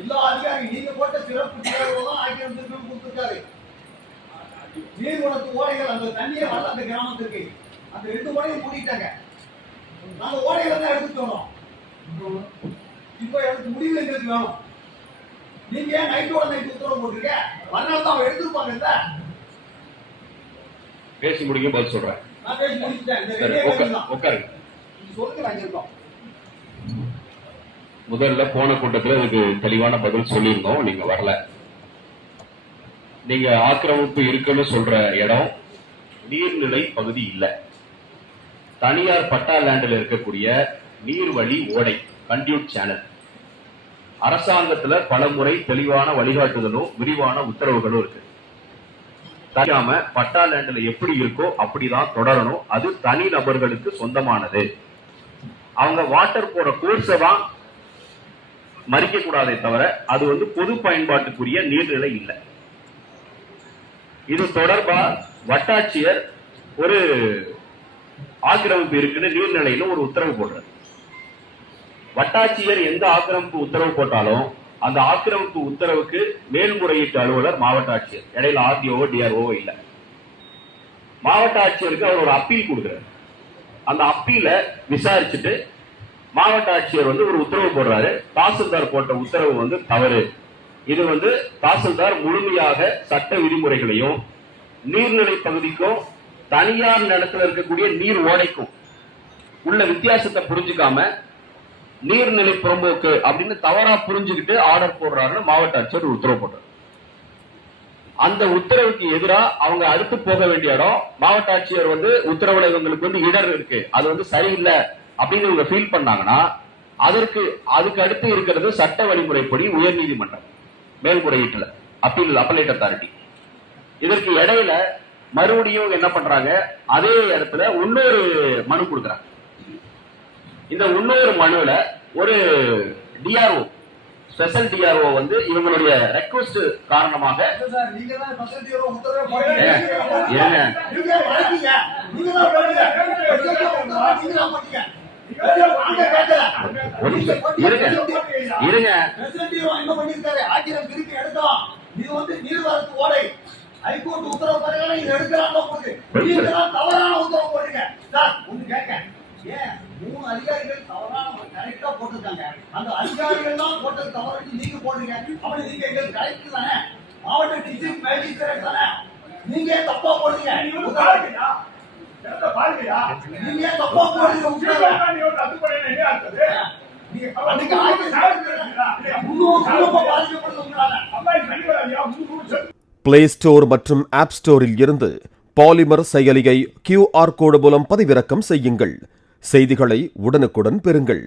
எல்லா அதிகாரி நீங்க போட்ட சிறப்பு ஆக்கிரம் கொடுத்திருக்காரு. நீர்வளத்து ஓடைகள் அந்த தண்ணியே வரல அந்த கிராமத்துக்கு. அந்த 2 ஓடையும் மூடிட்டாங்க. நாங்க ஓடைகளை தான் எடுத்துட்டோம். இப்போ எனக்கு முடிவு எங்களுக்கு வேணும். நீங்க ஏன் நைட்டோட நைட் உத்தரவு போட்டுருக்க? மறுநாள் தான் எடுத்துருப்பாங்க. இல்ல பேசி முடிக்க பதில் சொல்றேன். நான் பேசி முடிச்சிட்டேன். சொல்லுங்க இருக்கோம். முதல்ல போன கூட்டத்தில் அதுக்கு தெளிவான பதில் சொல்லியிருந்தோம். நீங்க வரல. நீங்க ஆக்கிரமிப்பு இருக்குன்னு சொல்ற இடம் நீர்நிலை பகுதி இல்ல. தனியார் பட்டா லேண்டில் இருக்கக்கூடிய நீர்வழி ஓடை கண்டியூட் சேனல். அரசாங்கத்துல பல முறை தெளிவான வழிகாட்டுதலும் விரிவான உத்தரவுகளும் இருக்கு. தெரியாம பட்டா லேண்டில் எப்படி இருக்கோ அப்படிதான் தொடரணும். அது தனி நபர்களுக்கு சொந்தமானது. அவங்க வாட்டர் போற கோர்ஸை தான் மறிக்க கூடாதே தவிர அது பொது பயன்பாட்டுக்குரிய நீர்நிலை இல்லை. இது தொடர்பா வட்டாட்சியர் ஒரு ஆக்கிரமிப்பு இருக்குன்னு நீர்நிலையில ஒரு உத்தரவு போடுறார். வட்டாட்சியர் எந்த ஆக்கிரமிப்பு உத்தரவு போட்டாலும் அந்த ஆக்கிரமிப்பு உத்தரவுக்கு மேல்முறையீட்டு அலுவலர் மாவட்ட ஆட்சியர். இடையில ஆர்டிஓ டிஆர்ஓ இல்ல. மாவட்ட ஆட்சியருக்கு அவர் ஒரு அப்பீல் கொடுக்கிறார். அந்த அப்பீல விசாரிச்சுட்டு மாவட்ட ஆட்சியர் ஒரு உத்தரவு போடுறாரு. தாசில்தார் போட்ட உத்தரவு தவறு. இது தாசில்தார் முழுமையாக சட்ட விதிமுறைகளையும் நீர்நிலை பகுதிக்கும் தனியார் நிலத்தில் இருக்கக்கூடிய நீர் ஓடைக்கும் உள்ள வித்தியாசத்தை புரிஞ்சுக்காம நீர்நிலை புறம்போக்கு அப்படின்னு தவறா புரிஞ்சுக்கிட்டு ஆர்டர் போடுறாருன்னு மாவட்ட ஆட்சியர் உத்தரவு போடுறாரு. அந்த உத்தரவுக்கு எதிராக அவங்க அடுத்து போக வேண்டிய இடம் மாவட்ட ஆட்சியர் உத்தரவுல இவங்களுக்கு இடர் இருக்கு, அது சரியில்லை அப்படின்னு இவங்க ஃபீல் பண்ணாங்கன்னா அதுக்கு அடுத்து இருக்கிறது சட்ட வழிமுறைப்படி உயர்நீதிமன்றம் மேல்முறையீட்டுல அப்பீலேட் அத்தாரிட்டி. இதற்கு இடையில மறுபடியும் என்ன பண்றாங்க, அதே இடத்துல இன்னொரு மனு கொடுக்குறாங்க. இந்த இன்னொரு மனுல ஒரு டிஆர்ஓ ஸ்பெஷல் டிஆர்ஓ இவங்களுடைய ரெக்வஸ்ட் காரணமாக ஹைகோர்ட் உத்தரவு பிரகாரம் இது எடுக்கிறாங்க போது தவறான உத்தரவு போடுங்க சார். ஒண்ணு கேட்க ஏன் 3 அதிகாரிகள் தவறான கரெக்டா போட்டிருக்காங்க. அந்த அதிகாரிகள் தான் போட்டது தவறு நீங்க போடுங்க. அப்படி நீங்க எங்களுக்கு கரெக்ட் தானே? மாவட்ட டிஸ்ட்ரிக்ட் மேஜிஸ்ட்ரேட் தானே? நீங்க ஏன் தப்பா போடுறீங்க? நீங்க ஏன் தப்பா போடுறீங்க? பிளே ஸ்டோர் மற்றும் ஆப் ஸ்டோரில் இருந்து பாலிமர் செயலியை QR கோடு மூலம் பதிவிறக்கம் செய்யுங்கள். செய்திகளை உடனுக்குடன் பெறுங்கள்.